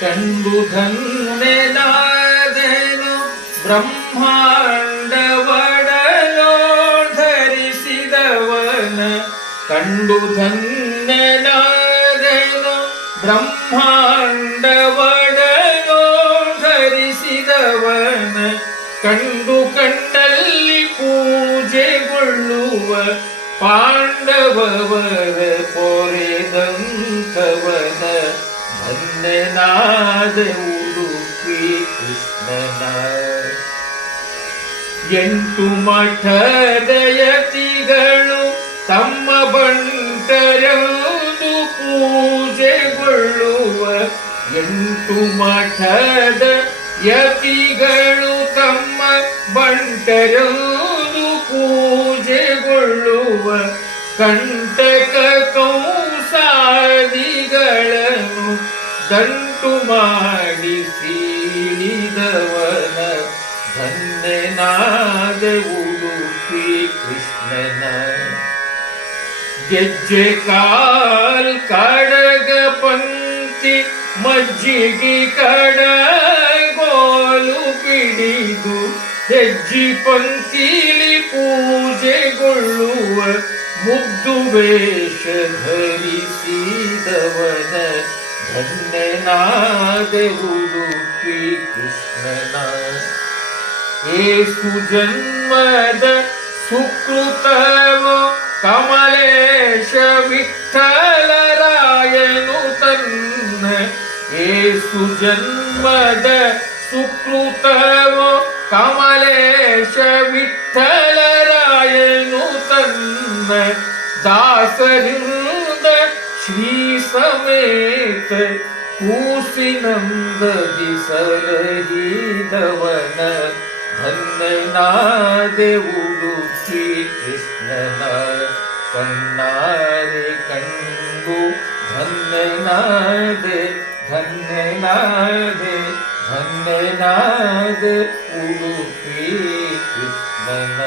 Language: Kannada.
ಕಂಡು ಬ್ರಹ್ಮಾಂಡವಡಲೋಧರಿಸಿದವನ ಬ್ರಹ್ಮಾಂಡವಡಲೋ ಧರಿಸಿದವನ. ಕಂಡು ಕಂಡಲ್ಲಿ ಪೂಜೆಗೊಳ್ಳುವ ಪಾಂಡವರ ಧನ್ಯನಾದ ಉಡುಪಿ ಕೃಷ್ಣನ. ಎಂಟು ಮಠದ ಯತಿಗಳು ತಮ್ಮ ಬಂಟರೆಂದು ಪೂಜೆಗೊಳ್ಳುವ. ಎಂಟು ಮಠದ ಯತಿಗಳು ತಮ್ಮ ಬಂಟರೆಂದು ಪೂಜೆಗೊಳ್ಳುವ. ಕಂಟಕ ದಂಟು ಮಾಡಿ ಸೀಳಿದವನ ಧನ್ಯನಾದ ಉಡುಪಿ ಕೃಷ್ಣನ. ಗೆಜ್ಜೆ ಕಾಲ್ ಕಡಗ ಪಂಕ್ತಿ ಮಜ್ಜಿಗೆ ಕಡಗೋಲು ಪಿಡಿದು ಹೆಜ್ಜಿ ಪಂಕ್ತಿಲಿ ಪೂಜೆಗೊಳ್ಳುವ ಮುಗ್ಧು ವೇಷ ಧರಿಸಿದವನ. नादे गुरुकी कृष्णना। जन्मद सुकृतव कमलेश विठ्ठलरायनु तन्न ए जन्मद सुकृतव कमलेश विठ्ठलरायनु तन्न दासरिन्द ದಾಸರಿಂದ ಶ್ರೀ ಸಮೇತ ಕೂಸಿನಂದದಿ ಸಲಹಿದವನ ಧನ್ಯನಾದೆ ಉಡುಪಿ ಕೃಷ್ಣನ ಕಣ್ಣಾರೆ ಕಂಡು ಧನ್ಯನಾದೆ ಧನ್ಯನಾದೆ ಧನ್ಯನಾದೆ ಉಡುಪಿ ಕೃಷ್ಣನ